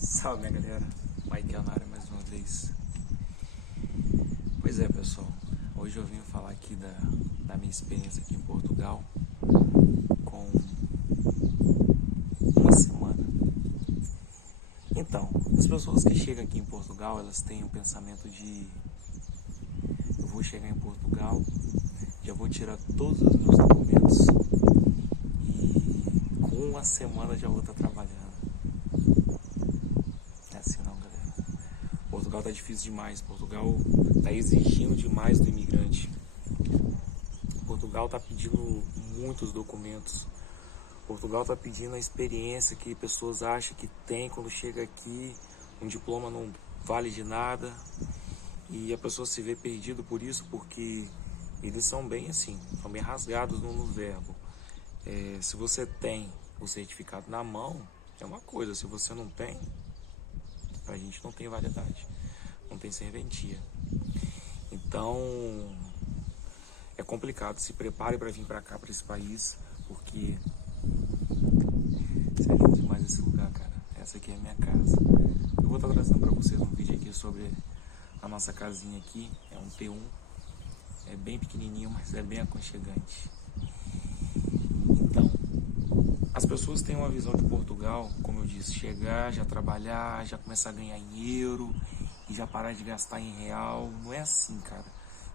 Salve, minha galera, Michael na área mais uma vez. Pois é, pessoal, hoje eu vim falar aqui da minha experiência aqui em Portugal com uma semana. Então, as pessoas que chegam aqui em Portugal, elas têm o pensamento de: eu vou chegar em Portugal, já vou tirar todos os meus documentos e com uma semana já vou estar trabalhando. Não é assim não, galera. Portugal tá difícil demais, Portugal tá exigindo demais do imigrante. Portugal tá pedindo muitos documentos. Portugal tá pedindo a experiência que pessoas acham que tem quando chega aqui. Um diploma não vale de nada. E a pessoa se vê perdido por isso, porque eles são bem assim, são bem rasgados no verbo. Se você tem o certificado na mão, é uma coisa. Se você não tem, pra gente não tem validade, não tem serventia. Então é complicado. Se prepare para vir para cá, para esse país, porque é lindo demais esse lugar, cara. Essa aqui é a minha casa. Eu vou estar trazendo para vocês um vídeo aqui sobre a nossa casinha aqui. É um T1, é bem pequenininho, mas é bem aconchegante. Então, as pessoas têm uma visão de Portugal, como eu disse, chegar, já trabalhar, já começar a ganhar em euro e já parar de gastar em real. Não é assim, cara.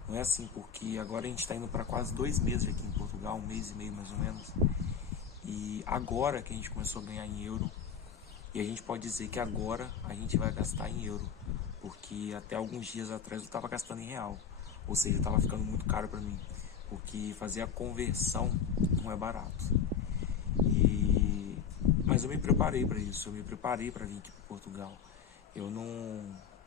Não é assim, porque agora a gente está indo para quase 2 meses aqui em Portugal, 1 mês e meio mais ou menos. E agora que a gente começou a ganhar em euro, e a gente pode dizer que agora a gente vai gastar em euro, porque até alguns dias atrás eu estava gastando em real. Ou seja, estava ficando muito caro para mim, porque fazer a conversão não é barato. Mas eu me preparei para isso, eu me preparei para vir aqui para Portugal. Eu não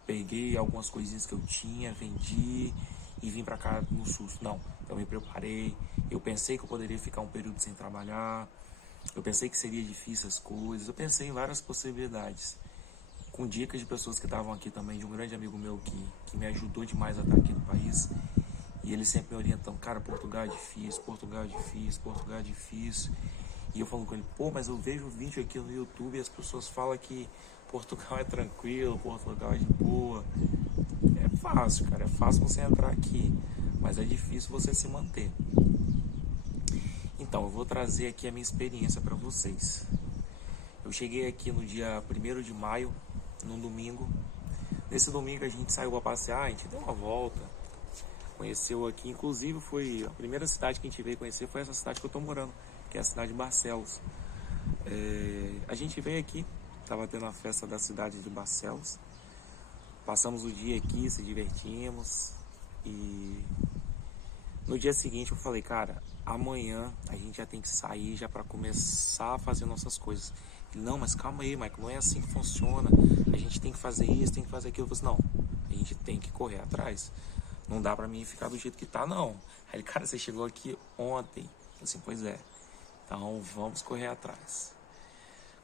peguei algumas coisinhas que eu tinha, vendi e vim para cá no susto. Não, eu me preparei, eu pensei que eu poderia ficar um período sem trabalhar, eu pensei que seria difícil as coisas, eu pensei em várias possibilidades. Com dicas de pessoas que estavam aqui também, de um grande amigo meu que me ajudou demais a estar aqui no país. E ele sempre me orientando: cara, Portugal é difícil, Portugal é difícil, Portugal é difícil. E eu falando com ele: pô, mas eu vejo vídeo aqui no YouTube e as pessoas falam que Portugal é tranquilo, Portugal é de boa. É fácil, cara, é fácil você entrar aqui, mas é difícil você se manter. Então, eu vou trazer aqui a minha experiência para vocês. Eu cheguei aqui no dia 1º de maio, num domingo. Nesse domingo a gente saiu para passear, a gente deu uma volta, conheceu aqui, inclusive foi a primeira cidade que a gente veio conhecer, foi essa cidade que eu tô morando, que é a cidade de Barcelos. A gente veio aqui, estava tendo a festa da cidade de Barcelos, passamos o dia aqui, se divertimos, e no dia seguinte eu falei: cara, amanhã a gente já tem que sair já para começar a fazer nossas coisas. Ele: não, mas calma aí, Michael, não é assim que funciona, a gente tem que fazer isso, tem que fazer aquilo. Eu falei: não, a gente tem que correr atrás, não dá pra mim ficar do jeito que tá, não. Aí ele: cara, você chegou aqui ontem. Eu falei assim: pois é, então vamos correr atrás.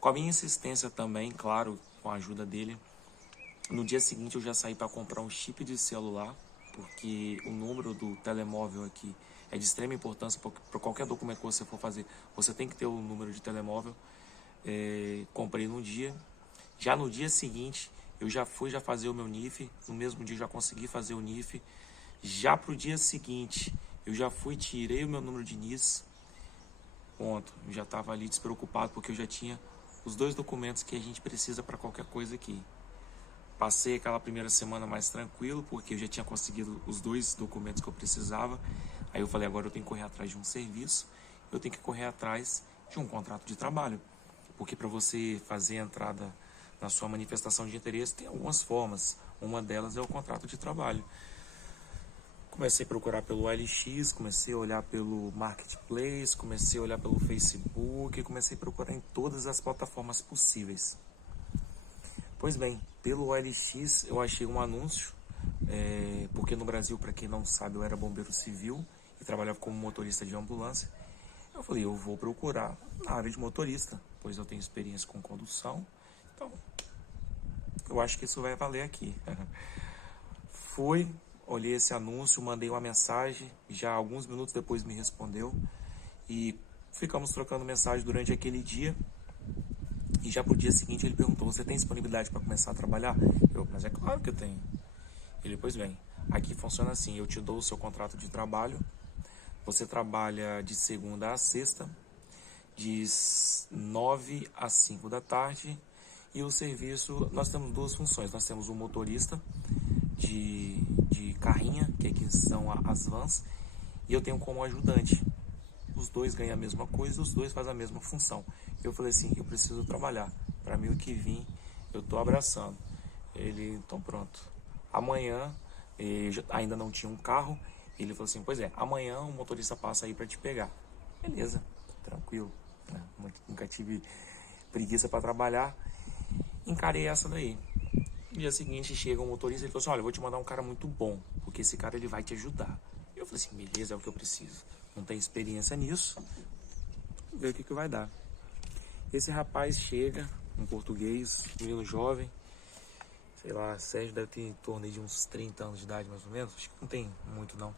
Com a minha insistência também, claro, com a ajuda dele, no dia seguinte eu já saí para comprar um chip de celular, porque o número do telemóvel aqui é de extrema importância para qualquer documento que você for fazer. Você tem que ter o número de telemóvel. Comprei no dia. Já no dia seguinte eu já fui fazer o meu NIF. No mesmo dia eu já consegui fazer o NIF. Já pro dia seguinte eu já fui, tirei o meu número de NIS. Ponto. Eu já estava ali despreocupado, porque eu já tinha os 2 documentos que a gente precisa para qualquer coisa aqui. Passei aquela primeira semana mais tranquilo, porque eu já tinha conseguido os 2 documentos que eu precisava. Aí eu falei: agora eu tenho que correr atrás de um serviço, eu tenho que correr atrás de um contrato de trabalho. Porque para você fazer a entrada na sua manifestação de interesse tem algumas formas. Uma delas é o contrato de trabalho. Comecei a procurar pelo OLX, comecei a olhar pelo Marketplace, comecei a olhar pelo Facebook, comecei a procurar em todas as plataformas possíveis. Pois bem, pelo OLX eu achei um anúncio, porque no Brasil, para quem não sabe, eu era bombeiro civil e trabalhava como motorista de ambulância. Eu falei: eu vou procurar na área de motorista, pois eu tenho experiência com condução, então eu acho que isso vai valer aqui. Fui, olhei esse anúncio, mandei uma mensagem, já alguns minutos depois me respondeu, e ficamos trocando mensagem durante aquele dia. E já pro dia seguinte ele perguntou, você tem disponibilidade para começar a trabalhar? Eu, mas é claro que eu tenho. Ele, pois bem, aqui funciona assim, eu te dou o seu contrato de trabalho, você trabalha de segunda a sexta, de 9 às 5 da tarde, e o serviço, nós temos duas funções, nós temos o motorista de carrinha, que aqui são as vans, e eu tenho como ajudante. Os dois ganham a mesma coisa, os dois fazem a mesma função. Eu falei assim, eu preciso trabalhar, para mim o que vim, eu tô abraçando. Ele, então pronto. Amanhã, ainda não tinha um carro, ele falou assim, pois é, amanhã o motorista passa aí para te pegar. Beleza, tranquilo. Nunca tive preguiça para trabalhar, encarei essa daí. No dia seguinte chega um motorista, ele falou assim, olha, eu vou te mandar um cara muito bom, porque esse cara ele vai te ajudar. Eu falei assim, beleza, é o que eu preciso. Não tem experiência nisso, vamos ver o que vai dar. Esse rapaz chega, um português, menino jovem, sei lá, Sérgio deve ter em torno de uns 30 anos de idade mais ou menos, acho que não tem muito não.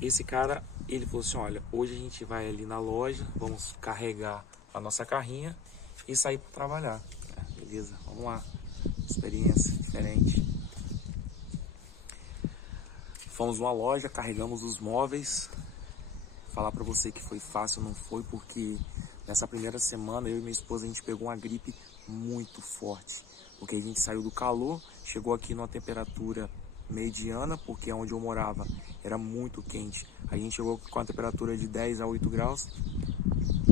Esse cara, ele falou assim, olha, hoje a gente vai ali na loja, vamos carregar a nossa carrinha e sair para trabalhar. Beleza, vamos lá, experiência diferente. Fomos numa loja, carregamos os móveis. Falar para você que foi fácil não foi, porque nessa primeira semana eu e minha esposa a gente pegou uma gripe muito forte, porque a gente saiu do calor, chegou aqui numa temperatura mediana, porque onde eu morava era muito quente. A gente chegou com a temperatura de 10 a 8 graus,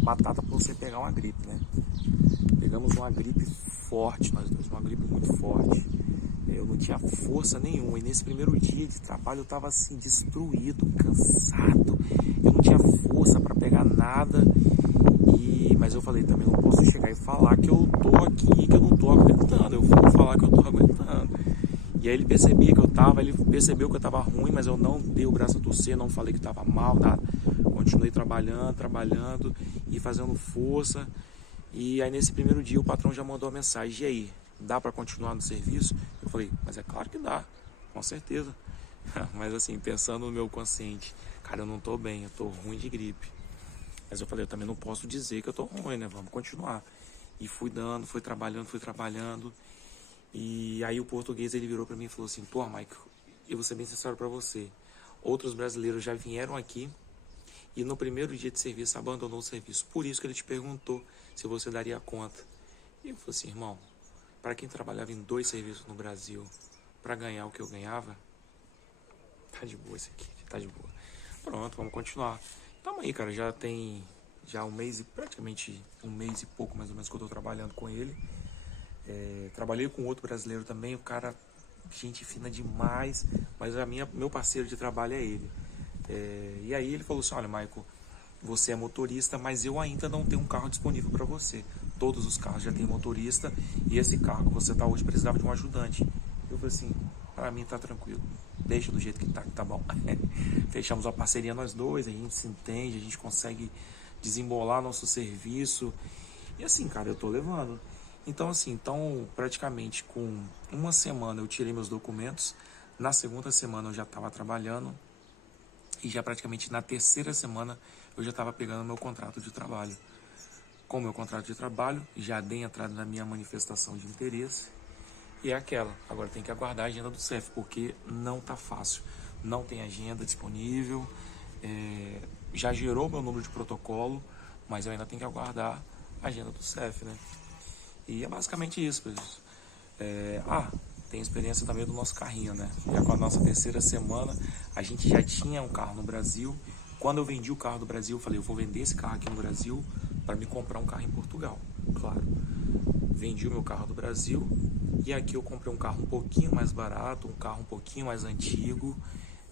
batata para você pegar uma gripe, né? Pegamos uma gripe forte, nós dois, uma gripe muito forte. Eu não tinha força nenhuma, e nesse primeiro dia de trabalho eu estava assim, destruído, cansado. Eu não tinha força para pegar nada, mas eu falei, também não posso chegar e falar que eu tô aqui, que eu não tô aguentando. Eu vou falar que eu tô aguentando. E aí ele percebia que eu tava, ele percebeu que eu tava ruim, mas eu não dei o braço a torcer, não falei que tava mal, nada. Continuei trabalhando e fazendo força. E aí nesse primeiro dia o patrão já mandou a mensagem, e aí, dá para continuar no serviço? Eu falei, mas é claro que dá, com certeza. Mas assim, pensando no meu consciente, cara, eu não tô bem, eu tô ruim de gripe. Mas eu falei, eu também não posso dizer que eu tô ruim, né? Vamos continuar. E fui trabalhando. E aí o português, ele virou para mim e falou assim, pô, Michael, eu vou ser bem sincero para você. Outros brasileiros já vieram aqui e no primeiro dia de serviço abandonou o serviço. Por isso que ele te perguntou se você daria conta. E eu falei assim, irmão, para quem trabalhava em 2 serviços no Brasil, para ganhar o que eu ganhava, tá de boa esse aqui, tá de boa. Pronto, vamos continuar. Tamo aí, cara, já um mês praticamente um mês e pouco mais ou menos que eu tô trabalhando com ele. Trabalhei com outro brasileiro também, o cara, gente fina demais, mas meu parceiro de trabalho é ele. E aí ele falou assim, olha, Michael, você é motorista, mas eu ainda não tenho um carro disponível para você. Todos os carros já têm motorista, e esse carro que você está hoje precisava de um ajudante. Eu falei assim, para mim tá tranquilo, deixa do jeito que tá bom. Fechamos uma parceria nós dois, a gente se entende, a gente consegue desembolar nosso serviço. E assim, cara, eu tô levando. Então assim, praticamente com uma semana eu tirei meus documentos, na segunda semana eu já estava trabalhando, e já praticamente na terceira semana eu já estava pegando meu contrato de trabalho. Com o meu contrato de trabalho, já dei entrada na minha manifestação de interesse. E é aquela, agora tem que aguardar a agenda do CEF, porque não tá fácil. Não tem agenda disponível, já gerou meu número de protocolo, mas eu ainda tenho que aguardar a agenda do CEF, né? E é basicamente isso, pessoal. Tem experiência também do nosso carrinho, né? Já com a nossa terceira semana, a gente já tinha um carro no Brasil. Quando eu vendi o carro do Brasil, eu falei, eu vou vender esse carro aqui no Brasil para me comprar um carro em Portugal. Claro, vendi o meu carro do Brasil e aqui eu comprei um carro um pouquinho mais barato, um carro um pouquinho mais antigo,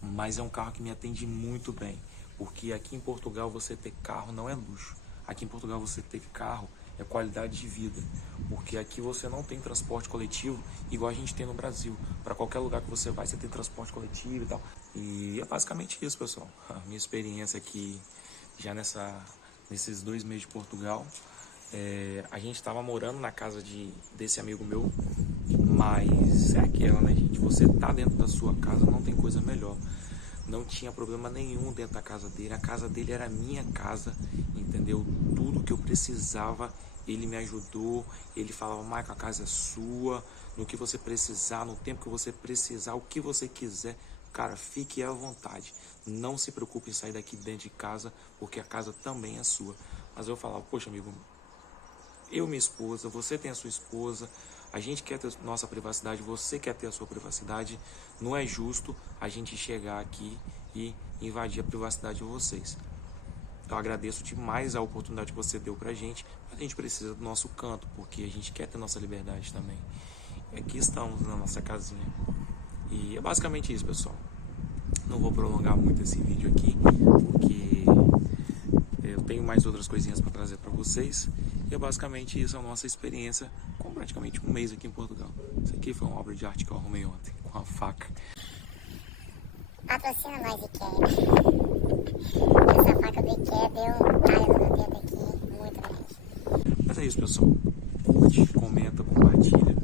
mas é um carro que me atende muito bem, porque aqui em Portugal você ter carro não é luxo. Aqui em Portugal você ter carro é qualidade de vida, porque aqui você não tem transporte coletivo igual a gente tem no Brasil. Para qualquer lugar que você vai, você tem transporte coletivo e tal. E é basicamente isso, pessoal. A minha experiência aqui já nesses 2 meses de Portugal. A gente estava morando na casa desse amigo meu, mas é aquela, né, gente? Você tá dentro da sua casa, não tem coisa melhor. Não tinha problema nenhum dentro da casa dele. A casa dele era a minha casa, entendeu? Tudo que eu precisava ele me ajudou, ele falava, Michael, a casa é sua, no que você precisar, no tempo que você precisar, o que você quiser, cara, fique à vontade. Não se preocupe em sair daqui dentro de casa, porque a casa também é sua. Mas eu falava, poxa, amigo, eu e minha esposa, você tem a sua esposa, a gente quer ter nossa privacidade, você quer ter a sua privacidade, não é justo a gente chegar aqui e invadir a privacidade de vocês. Eu agradeço demais a oportunidade que você deu pra gente, mas a gente precisa do nosso canto, porque a gente quer ter nossa liberdade também. E aqui estamos na nossa casinha. E é basicamente isso, pessoal. Não vou prolongar muito esse vídeo aqui, porque eu tenho mais outras coisinhas para trazer para vocês. E é basicamente isso, a nossa experiência com praticamente um mês aqui em Portugal. Isso aqui foi uma obra de arte que eu arrumei ontem, com a faca. Patrocina nós, IKEA. Essa faca do IKEA deu um talho no meu dedo aqui, muito grande. Mas é isso, pessoal. Curte, comenta, compartilha.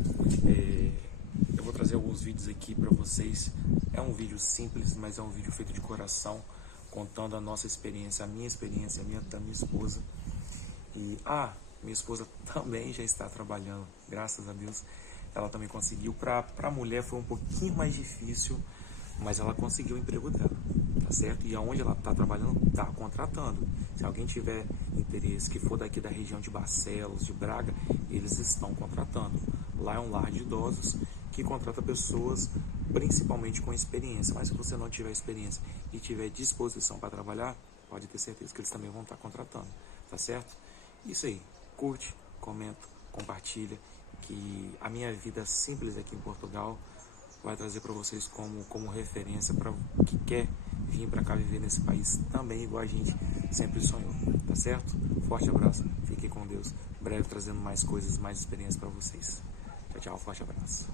Eu vou trazer alguns vídeos aqui para vocês. É um vídeo simples, mas é um vídeo feito de coração, contando a nossa experiência, a minha experiência, da minha esposa. E, minha esposa também já está trabalhando, graças a Deus. Ela também conseguiu. Para a mulher foi um pouquinho mais difícil, mas ela conseguiu o emprego dela, tá certo? E aonde ela está trabalhando, está contratando. Se alguém tiver interesse, que for daqui da região de Barcelos, de Braga, eles estão contratando. Lá é um lar de idosos que contrata pessoas principalmente com experiência. Mas se você não tiver experiência e tiver disposição para trabalhar, pode ter certeza que eles também vão estar contratando, tá certo? Isso aí, curte, comenta, compartilha, que a minha vida simples aqui em Portugal vai trazer para vocês como referência para que quer vir para cá viver nesse país também igual a gente sempre sonhou, tá certo? Forte abraço, fiquem com Deus, breve trazendo mais coisas, mais experiências para vocês. Tchau, tchau, forte abraço.